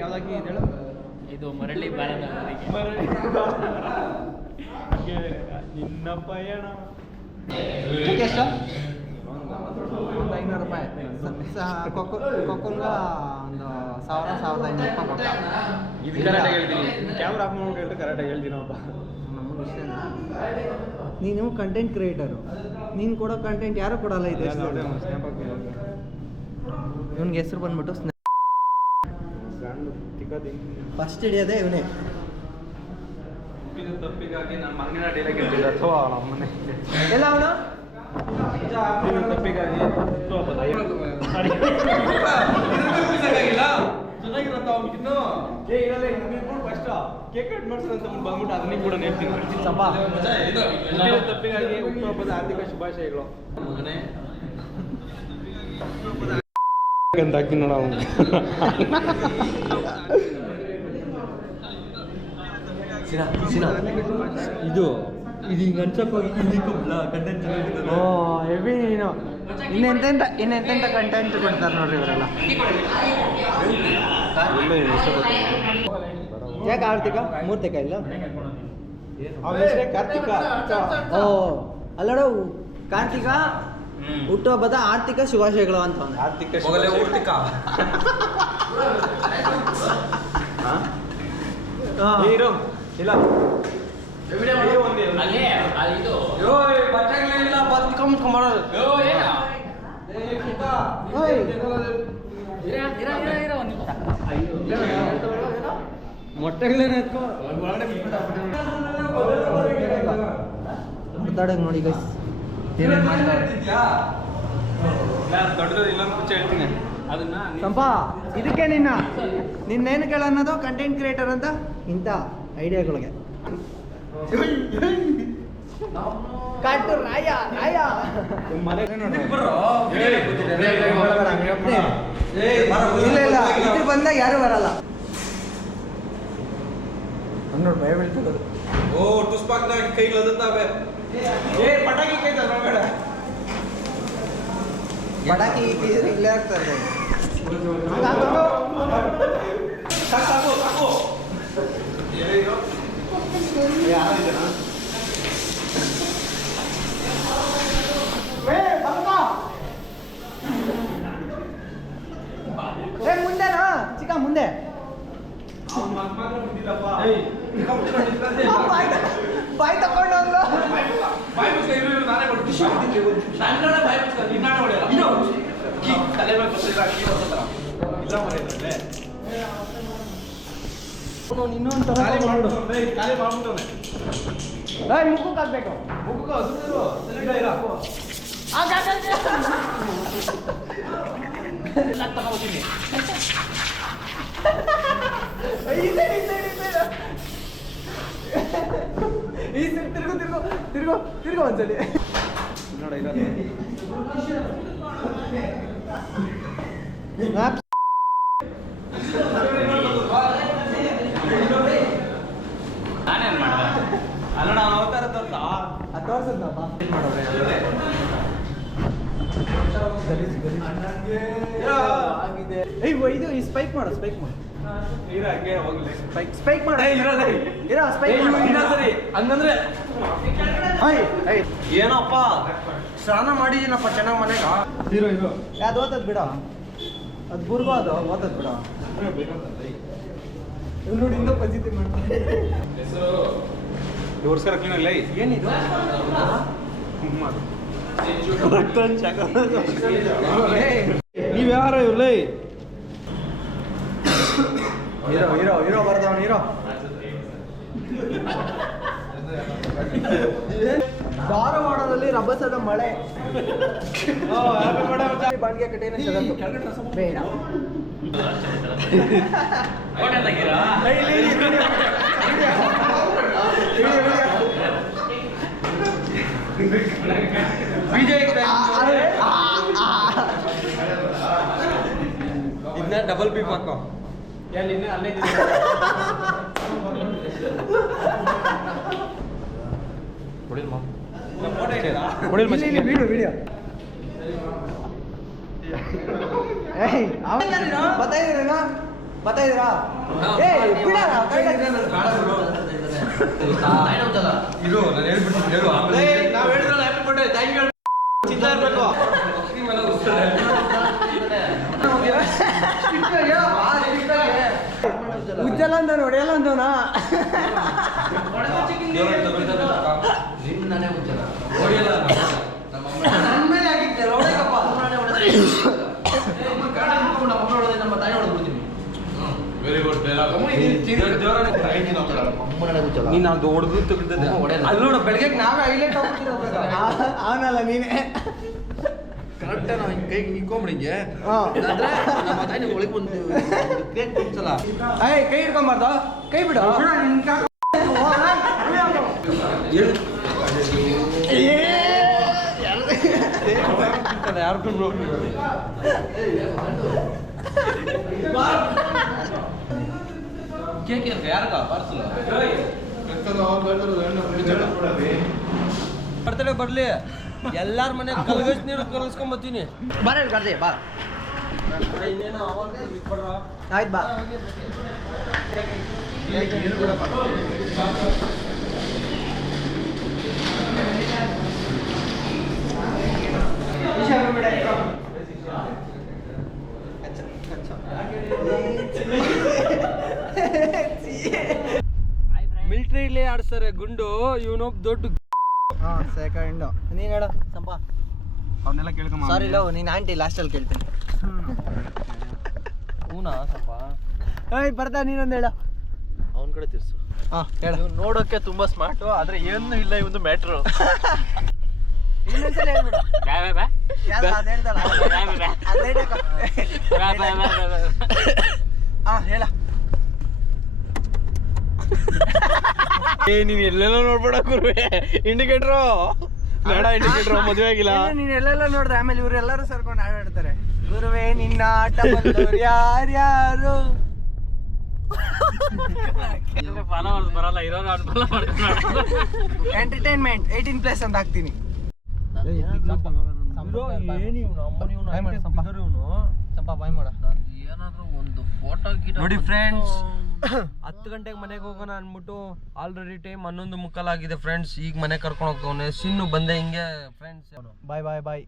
ಯಾವ್ದಾಗಿ ಹೇಳು. ಇದು ಮರಳಿ ಬಾರದ ನಿನ್ನ ಪಯಣ ಎಷ್ಟು? ಒಂದು 500 ರೂಪಾಯಿ. ಕೊಕ್ಕುಲ್ಗ ಒಂದು 1,500 ಕೊಟ್ಟ. ಇದು ಕರೆಕ್ಟಾಗಿ ಹೇಳ್ತೀನಿ. ಕ್ಯಾಮ್ರಾ ಆಫ್ ಮಾಡ್ಬಿಟ್ಟು ಹೇಳ್ತು ಕರೆಕ್ಟಾಗಿ ಹೇಳ್ತೀನಪ್ಪ. ನಮ್ಮ ವಿಷಯನ ನೀನು ಕಂಟೆಂಟ್ ಕ್ರಿಯೇಟರು, ನೀನು ಕೊಡೋ ಕಂಟೆಂಟ್ ಯಾರು ಕೊಡಲ್ಲ. ಇದೆ ಇವನಿಗೆ ಹೆಸರು ಬಂದ್ಬಿಟ್ಟು ಫಸ್ಟ್ ಹಿಡಿಯೋದೇ ಇವನೇ. ತಪ್ಪಿಗಾಗಿ ನನ್ನ ಮಗನ ಡೈಲಾಗ್ ಹೇಳ್ತಿದ್ದ ಅಥವಾ ಮನೆ ಎಲ್ಲ ಅವನು ತಪ್ಪಿಗಾಗಿ ಚೆನ್ನಾಗಿರತ್ತ ಅವ್ನಿಗಿನ್ನು ಇರಲ್ಲ ಫಸ್ಟ್ ಕೇಕ್ ಕಟ್ ಮಾಡ್ಸೋದಂತ ಬಂದ್ಬಿಟ್ಟು ಅದನ್ನೇ ಕೂಡ ನೇರ್ತೀನಿ ತಪ್ಪಿಗಾಗಿ ಹುಟ್ಟುಹಬ್ಬದ ಹಾರ್ದಿಕ ಶುಭಾಶಯಗಳು ಮಗನೇ ಅಂತ ಹಾಕ್ತೀನಿ ನೋಡ ಅವನು. ಇದು ಹಿಂಗೆ ಅನ್ಸಕ್ಕೋಗಿ ಕಂಟೆಂಟ್ ಓ ಹೆವಿ ನೀನು ಇನ್ನೆಂತೆಂಥ ಕಂಟೆಂಟ್ ಕೊಡ್ತಾರೆ ನೋಡ್ರಿ ಇವರೆಲ್ಲ. ಯಾಕೆ ಆರ್ತಿಕ ಮೂರ್ತಿಕ ಇಲ್ಲ ಕಾರ್ತಿಕ ಓ ಅಲ್ಲಡ ಕಾರ್ತಿಕ ಹುಟ್ಟುಹಬ್ಬದ ಆರ್ಥಿಕ ಶುಭಾಶಯಗಳು ಅಂತ ಒಂದು ಆರ್ಥಿಕ ಹೀರೋ ಇಲ್ಲ ಮೊಟ್ಟೆಗಳೇನೆ ಮಾತಾಡೋಕೆ ನೋಡಿ ಗೈಸ್ ಏನೇನು ಮಾಡ್ತಾರೆ ದೊಡ್ಡದು ಇಲ್ಲೊಂದು ಕುಚ್ಚ ಹೇಳ್ತೀನಿ ಅದನ್ನ ಸಂಪ ಇದಕ್ಕೆ ನಿನ್ನೇನು ಕೇಳನ್ನೋದು ಕಂಟೆಂಟ್ ಕ್ರಿಯೇಟರ್ ಅಂತ ಇಂಥ ಐಡಿಯಾಗಳಿಗೆ ಕಾಟು ರಾಯ ಇಲ್ಲ ಇದ್ರ ಬಂದಾಗ ಯಾರು ಬರಲ್ಲ ನೋಡಿ ಭಯ ಬೀಳ್ತದೆ. ಓ ಟುಸ್ಪಾಕ್ದಾಗ ಕೈಗಳು ಅದುತ್ತಾವೆ ಪಟಾಕಿ ಕೈ ತಗೋಬೇಡ ಪಟಾಕಿ ಇಲ್ಲೇ ಆಗ್ತದೆ. ಸಾಕು ಸಾಕು ಮುಂದೆನಾ ಚಿಕ್ಕ ಮುಂದೆ ಬಾಯ್ ತಗೊಂಡು ಮುಖಕ್ಕೆ ಹಾಕ್ಬೇಕು ಈ ತಿರ್ಗೋ ಒಂದ್ಸಲಿ ನೋಡ ನಾನೇನ್ ಮಾಡ್ದೆ ಅಲ್ಲ ನಾವು ಅವತಾರ ತೋರ್ಸದ್ನಪ್ಪ ಇದು ಈ ಸ್ಪೈಕ್ ಮಾಡು ಸ್ಪೈಕ್ ಮಾಡು ಹಂಗಂದ್ರೆ ಏನಪ್ಪ ಸ್ನಾನ ಮಾಡಿದೀನಪ್ಪ ಚೆನ್ನಾಗಿ ಮನೆಗ ಯಾವ್ದು ಓದದ್ ಬಿಡ ಅದು ಬುರ್ಗೋ ಅದು ಓದದ್ ಬಿಡ ನೋಡಿ ಇನ್ನೂ ಪಜಿತಿ ಮಾಡ್ತಾರೆ ತೋರ್ಸ್ಕರ ಕ್ಲೀನಾಗಲ್ಲ ಏನಿದು ನೀವ್ ಯಾರು ಇವ್ರಲೇ ಹೀರೋ ಬರ್ದವನು ಹೀರೋ ಧಾರವಾಡದಲ್ಲಿ ರಭಸದ ಮಳೆ ಬಾಂಡ್ಗೆ ಕಟ್ಟೇನ ಬೇಡ ಇದನ್ನ ಡಬಲ್ ಪೀಪ್ ಹಾಕೋ ಅಲ್ಲೇ ವಿಡಿಯೋ ಬತ್ತಾಯಿದ್ದೀರೇನೋ ಬರ್ತಾ ಇದೀರಾ? ಏ ಬಿಡ ಇದು ನಾನು ಹೇಳ್ಬಿಡ್ತೀನಿ ಹೇಳು ಆಮೇಲೆ ನಾವು ಹೇಳಿದ್ರಲ್ಲ ಹ್ಯಾಪಿ ಬರ್ಡೇ ಥ್ಯಾಂಕ್ ಯು ಚಿಂತ ಇರಬೇಕು ಉಜ್ಜಲ್ಲ ಅಂತ ಹೊಡೆಯಲ್ಲ ಅಂತವನಾ ವೆರಿ ಗುಡ್ ನೀನು ಅದು ಹೊಡೆದು ತೆಗೆದಿದ್ದೆ ಅಲ್ಲಿ ನೋಡು ಬೆಳಗ್ಗೆ ನಾವೇ ಹೈಲೈಟ್ ಆಮೇಲೆ ನೀನೇ ಕರೆಕ್ಟ್ ನಾವು ಹಿಂಗೆ ಕೈಗೆ ನಿಂತ್ಕೊಂಬಿಡಿಗೆ ಒಳಗೆ ಬಂದು ಕೈ ಹಿಡ್ಕೊಂಬಾರ್ದು ಕೈ ಬಿಡು ಯಾರು ಕೇಕ್ ಯಾರ್ಗ ಪಾರ್ಸಲ್ ಬರ್ತಡೆ ಬರ್ಲಿ ಎಲ್ಲಾರ ಮನೆ ಕಲ್ಗಸ್ ನೀರು ಕಲ್ಸ್ಕೊಂಬತ್ತೀನಿ ಬರ ಕರ್ದೆ ಬಾ ಆಯ್ತು ಬಾ ಮಿಲಿಟರಿಲಿ ಆಡಿಸ್ತಾರೆ ಗುಂಡು ಇವನೊಬ್ಬ ದೊಡ್ಡ ಸೆಕೆಂಡ್ ನೀನ್ ಹೇಳ ಸಂಪ ಅವನ್ನೆಲ್ಲ ಕೇಳ್ಕೊಂಬ ಸಾರಿ ಇಲ್ಲ ನೀನ್ ಆಂಟಿ ಲಾಸ್ಟಲ್ಲಿ ಕೇಳ್ತೀನಿ ಹೂನಾ ಸಂಪ ಏಯ್ ಬರ್ತಾ ನೀನೊಂದು ಹೇಳ ಅವನ ಕಡೆ ತಿರ್ಸು ಹೇಳ ನೋಡೋಕೆ ತುಂಬಾ ಸ್ಮಾರ್ಟ್ ಆದ್ರೆ ಏನು ಇಲ್ಲ ಇವನು ಮ್ಯಾಟ್ರು ಇನ್ನೊಂದ್ಸಲ ಹೇಳ್ಬಿಡು ಅದ್ ಹೇಳ್ದಲ್ಲ ಹೇಳ ನೀನ್ ಎಲ್ಲೆಲ್ಲ ನೋಡ್ಬೇಡ ಗುರುವೆ ಇಂಡಿಕೇಟ್ರು ಬೇಡ ಇಂಡಿಕೇಟ್ರು ಮದುವೆ ಆಗಿಲ್ಲ ನೀನ್ ಎಲ್ಲೆಲ್ಲ ನೋಡಿದ್ರೆ ಆಮೇಲೆ ಇವ್ರು ಎಲ್ಲರೂ ಸೇರ್ಕೊಂಡು ಆಟಾಡ್ತಾರೆ ಗುರುವೇ ನಿನ್ನ ಆಟ ಬಂದವರು ಯಾರ್ಯಾರು ಬರಲ್ಲ ಇರೋರು ಅನುಕೂಲ ಎಂಟರ್ಟೈನ್ಮೆಂಟ್ 18+ ಅಂತ ಹಾಕ್ತೀನಿ ಏನಾದ್ರೂ ಒಂದು ಫೋಟೋ ನೋಡಿ ಫ್ರೆಂಡ್ಸ್ 10 ಗಂಟೆಗೆ ಮನೆಗೆ ಹೋಗೋಣ ಅಂದ್ಬಿಟ್ಟು ಆಲ್ರೆಡಿ ಟೈಮ್ 11:15 ಆಗಿದೆ ಫ್ರೆಂಡ್ಸ್ ಈಗ ಮನೆ ಕರ್ಕೊಂಡು ಹೋಗ್ತವನೆ ಸಿನ್ನು ಬಂದೆ ಹಿಂಗೆ ಫ್ರೆಂಡ್ಸ್ ಬಾಯ್ ಬಾಯ್ ಬಾಯ್